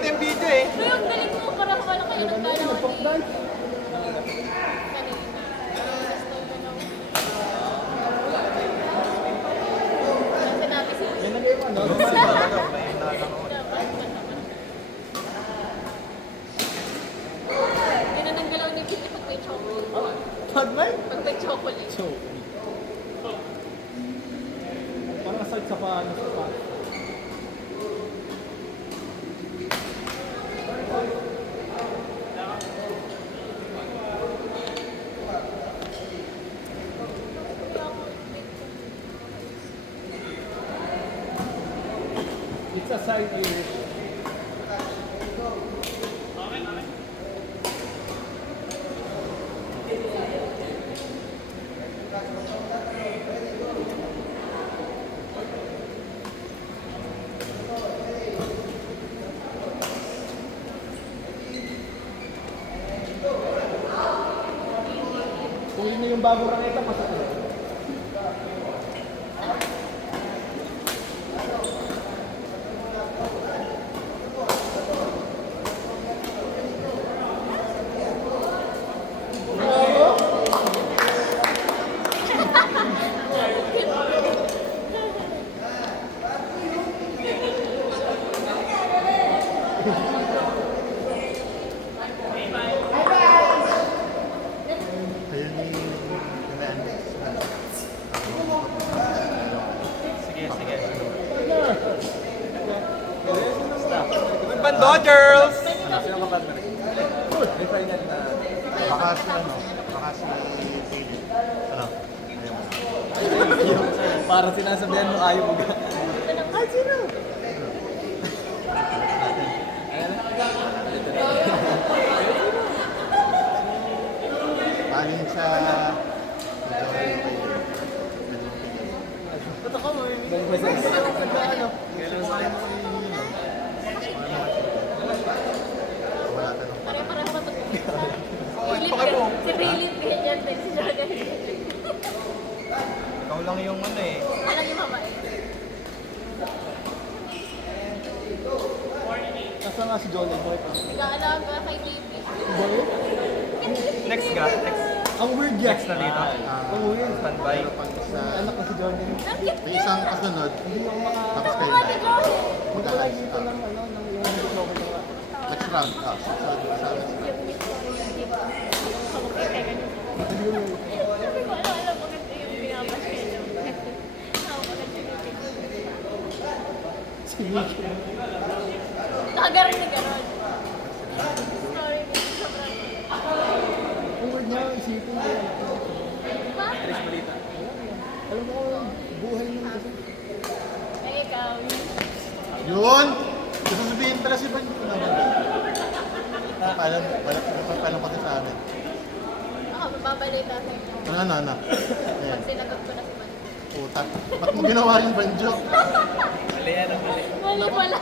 maganda yung video eh. So yung galing mo, parang wala kayo nagkalawan eh. Nag-pop Sinabi siya. Yan na yung ano? Yun na nang galaw ni Kitty pag may chocolate. Pag may? Pag may chocolate. So, parang aside sa paano sa pa. It's a side dish. Kung yun yung bagong rangeta, masakit. Urban Dodgers! Sino ka ba? May final na. Baka si ano, baka si Philip. Ano? Para sinasabihan mo ayaw mo. Ay, sino? Paling sa... Ba't ako mo? Ano? Wala tanong. Pare-pareho pa ito. Si Philip ganyan din, si Jordan. Ikaw lang yung ano eh. Alam niyo mabait. Nasa nga si Jolly Boy pa. Nag-aalaga kay baby. Boy? Next ga, next. Ang weird yan. Next na dito. Ang weird. Standby. Sa... Anak ko si Jordan. Ang cute May niya. isang kasunod, Hindi ako maka... tapos Ako kayo nga na. si Jordan. Magkulay dito ng ano, ng yung diploma ko. Next round. Sa Yung mute ko, hindi ba? Kamukitay ka niyo. Hindi ko yun. Sabi ko, alam mo kasi yung binabash kayo. Ako ka kasi yung Si Mickey. nakagarin na gano'n. Sorry, baby, sobrang. Ang weird niya, isipin ko. Ma? Alam mo, buhay mo kasi. Ay, ikaw. Yun! Gusto sabihin pala si Ban. Paano pati sa amin. Ako, mababalita sa inyo. Ano? Pag Ayan. sinagot ko na si Man. Puta. Ba't mo ginawa yung banjo? Mali pala.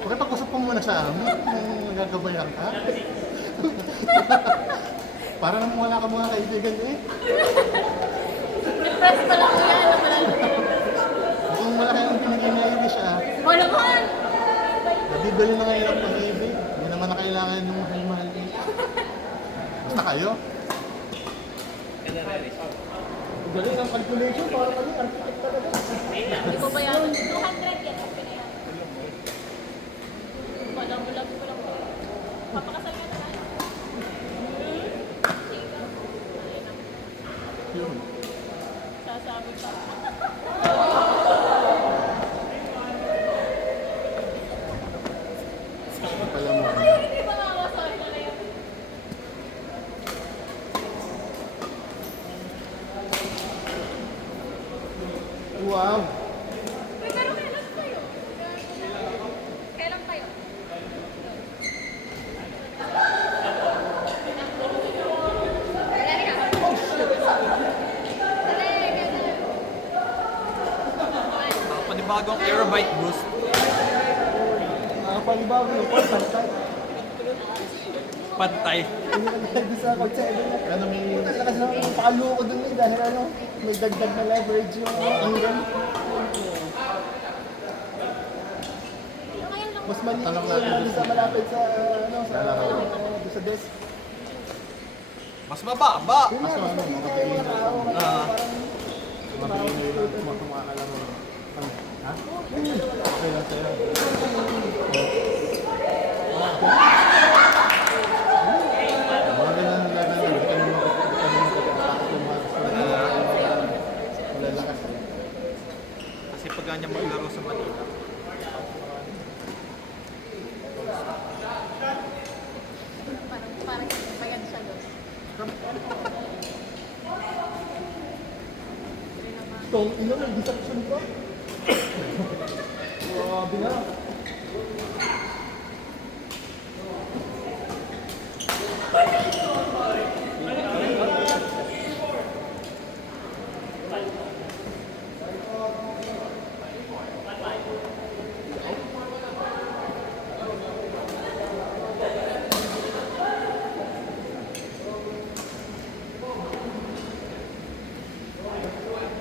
Okay, pag-usap ko muna sa amin. Kung nagagabayan ka. Para naman wala ka mga kaibigan eh. Nag-press pa lang ko yan. Malalo ko. Kung malaki ang binigay na ibig siya, O naman! nabibili na ngayon ang pag-ibig. Hindi naman na kailangan yung mahal-mahal eh. Basta kayo. Galing ang calculation, para kami architect talaga. Hindi ko ba yan? 200 yan. Okay na yan. Walang ko lang ko. Papakasal ka na tayo. Sasabi pa. Pala mo. Ay, hindi ba nga? Sorry na lang. Wow. Uy, pero kailan tayo? Kailan tayo? Dali ka. Dali, ganun. Panibagong Aerobike boost. Panibago yung pantay. Pantay. Hindi ka nagdagdag sa Coach 7. Ano may... Kasi naman pakaloko dun eh dahil ano, may dagdag na leverage yung angle. Ngayon lang Mas mali Tanong natin doon doon sa malapit sa, ano, sa, Lalaro. doon sa desk. Mas mababa. Yun Kaso nga, ano, mas mga mali yung tao. Ah. Parang, mabili na yung kumakalaman. Ano? Ha? Okay lang sa'yo. Mga ganyan na lang. Hindi ka naman makapagpapas yung mga malalakas. Kasi pag ganyan maglaro sa Manila. Parang bayad siya doon. Tong ino, may disruption pa. Grabe na.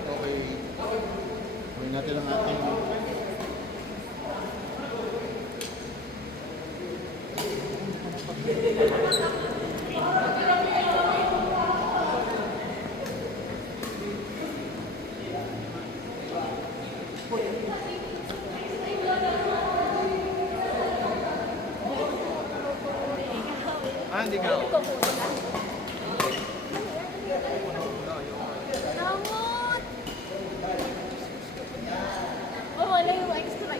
Okay. Gawin natin ang ating Hindi ka. Namot! Wala yung extra.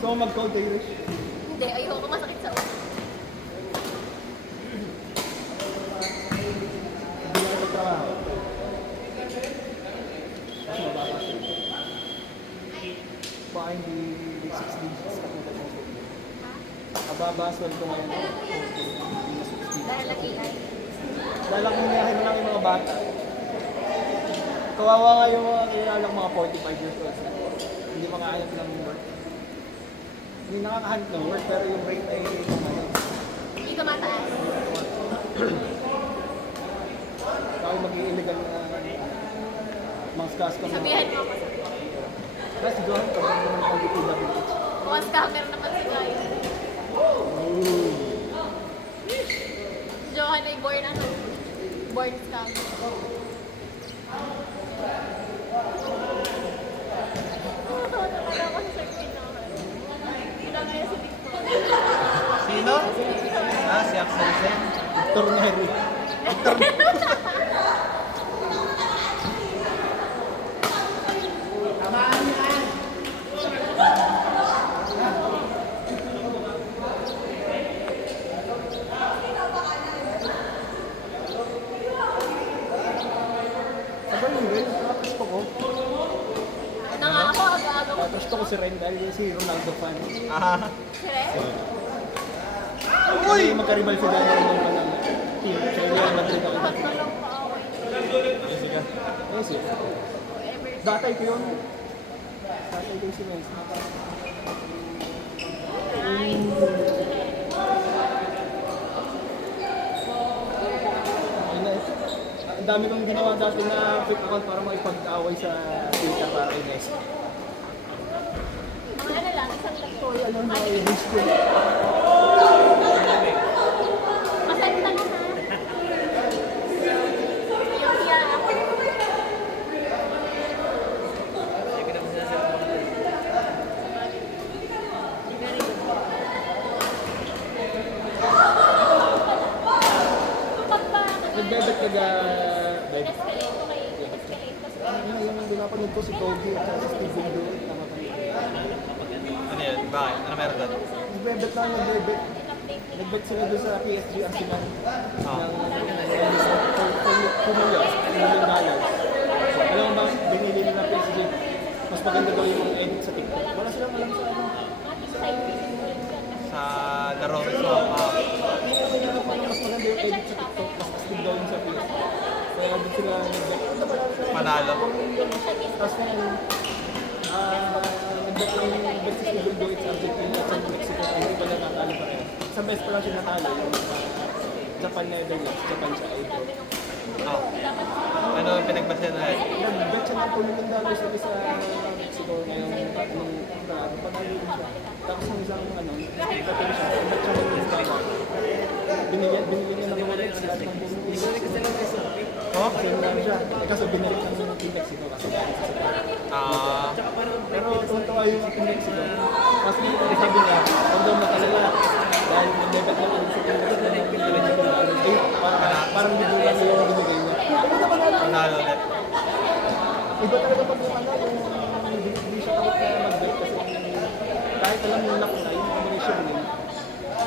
So, mag-code Irish. Hindi, ayoko masakit sa ulo. Hindi na kita trabaho. Mas mababa siya. Baka hindi 6 digits katulad mo. Mababa sweldo ngayon. Hindi 6 digits. Dahil lagi ay. Dahil ang hinahin mo lang yung mga bata. Kawawa nga yung mga kailangan mga 45 years old. Hindi makahanap ng work. Hindi nakakahanap ng work pero yung rate ay tumayo. Hindi ka mataas. Baka mag-i-illegal na mga skas ka mga. Sabihan mo ako. Let's go. Kapag naman pag-i-PWH. Mga scammer naman si Guy. Johan ay born ano? Born scammer. Nakatawa naman ako sa circuit naman. Kinamaya si Victor. Sino? Si Axel Sen. Victor Neri. Aba yung Ren, gusto ko. Ako, aga-aga ko. Gusto ko si Ren dahil si Ronaldo fan. Ah. Sire? Uy! Hindi magkaribal si Daniel ng panang team. So, Real Madrid ako Ba't dati. na lang paaway? Jessica. Messi. Ever Datay ko yun. Datay ko si Messi. Nice. Ayun na. Ang dami kong ginawa dati na fake account para makipag-away sa Twitter para kay Messi. Mga ano lang, isang laktoy. Ano na yung school. Masanta na ha. Yung siya ako. Nag-debit ka ga... Beb. Escalate ko kay escalate ko sa Yung pinapanood ko si Togi at si Steven Do. Tama ka. Ano yan? Bakit? Ano meron doon? Nag-debit lang, nag-debit. in-update nila. Nag-bet sila doon sa PSG Arsenal. Ah. For $2 million. Alam mo ba, binili nila PSG. Mas maganda daw yung mga edit sa TikTok. Wala silang alam sa ano. Side visit ko rin yun. Sa laro mismo. Kasi nga pa mas maganda yung edit sa TikTok. Mas astig daw yung sa PSG. Kaya doon sila nag-bet. Panalo. Tapos ngayon, nag-bet lang yung bet si Steven Do it's Argentina at sa Mexico. Hindi pa natatalo pa rin. Sa best pa lang siya natalo. Japan Netherlands. Japan siya ay ito. Oh. Ano ang pinagbasya na? Nag-bet siya ng $2 million sa isa Mexico ngayong panalo rin siya. Tapos yung isang dating siya, nag-bet siya ng $1 million. Binili niya ng mga Reds lahat ng buong Oh? kasi lang siya. Kaso binalik ng Team Mexico kasi galing sa Super. Ah. Pero tuntua yung Team Mexico. Kasi sabi niya, huwag daw makalala. Dahil mag-debit lang ulit sa Team Mexico ng $1 million. Parang hindi lang yung binigay niya. Ano naman ano? Panalo ulit. Iba talaga pag yung hindi siya takot na mag-bet kasi kahit alam yung lock na, yung combination yun.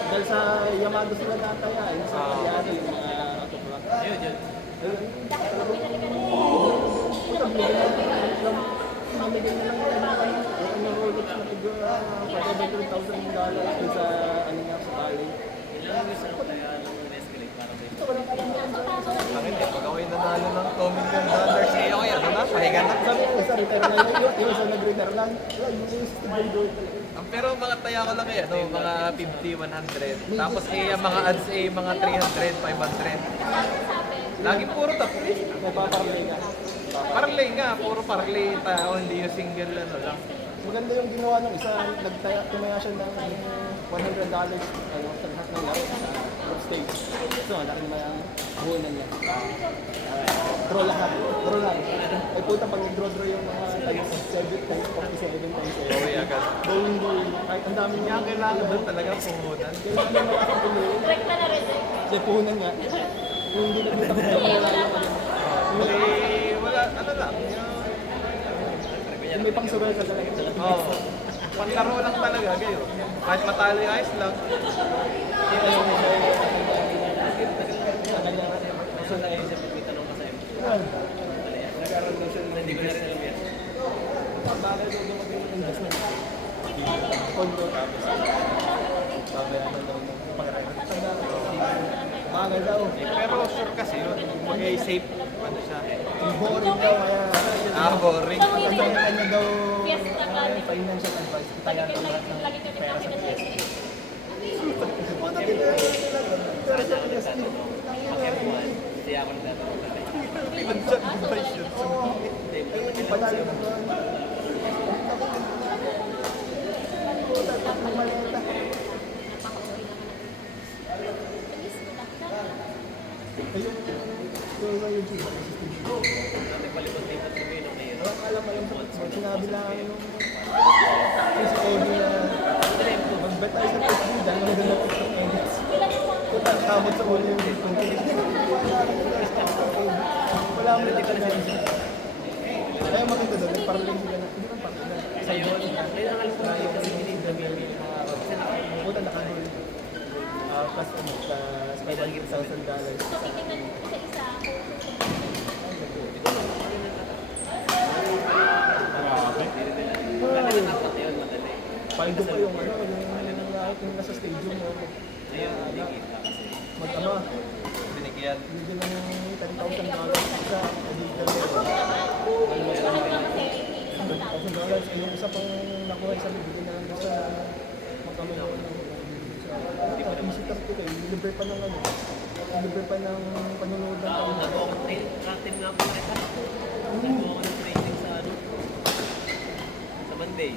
Dahil sa Yamato sila nataya, yung sa Ariado, yung mga autoclock. Ayun. Puta, binigyan na lang yung Rolex na tigo, $500,000 dun sa ano nga sa Bali. Bakit eh, pag ako'y nanalo ng $2 million, eh okay, ano na, pahinga na. Sabi ko, isa retire na lang yun, yung isa nag-retire lang. Wala, yung Steve Gold talaga. Pero mga taya ko lang eh, no? Mga 50, 100. Tapos eh, ang mga ads eh, mga 300, 500. Laging puro top list. Nagpaparlay ka. Parlay nga, puro parlay tao, hindi yung single ano lang. Maganda yung ginawa ng isa, tumaya siya ng $100 sa lahat ng laro sa group stage. So, laki naman ang buunan niya. Draw lahat. Draw lang. Ay puta, pag nag-draw yung mga times 7, times 47, times 7. Bawi agad. Going. Kahit ang dami niya. Kaya kailangan doon talaga puhunan. Kailangan niya makakatuloy. Direct na na-reject. Kasi puhunan nga. Kung hindi na puta ko wala yung Eh, wala, ano lang. yung may pang-survive ka talaga. Oo. Panlaro lang talaga, gayo. Kahit matalo yung ice lang. Bakit daw dumating yung investment? Kondo tapos babayaran daw ng pag-ride. Bagay daw. Pero sure kasi yun, mag-safe, ano siya. Boring daw kaya Boring. ang kanya daw Fiesta ka. financial advice. Kaya daw lahat ng Lagi kami pera sa namin na pera. Puta kita pero sa Pinas Financial advice yun. ay panalo na doon. Puta, tatlong maleta. Ayun, yung chiba kasi Steve. Alam sa sinabi lang nung si Eddie na mag-bet tayo sa first bid dahil maganda na first edits. Puta, kamot sa ulo yung bid. Wala mo na kasi. Kaya maganda doon, nagparling sila na, hindi man parling na. Sa yun, puta, nakahul. Plus ano, sa $500,000. So, titingnan isa-isa. Paldo pa yung ano, yung nasa stadium mo. Mag-ama, Binigyan. bigyan ng $10,000 sa illegal. $10,000. Yung isa pang nakuha sa bibigyan na lang sa mag-ama yung visitor ko kayo, nilibre pa ng ano, nilibre pa ng panunood ng panunood. Captain nga po kita. Nagbuo ko ng training sa Monday.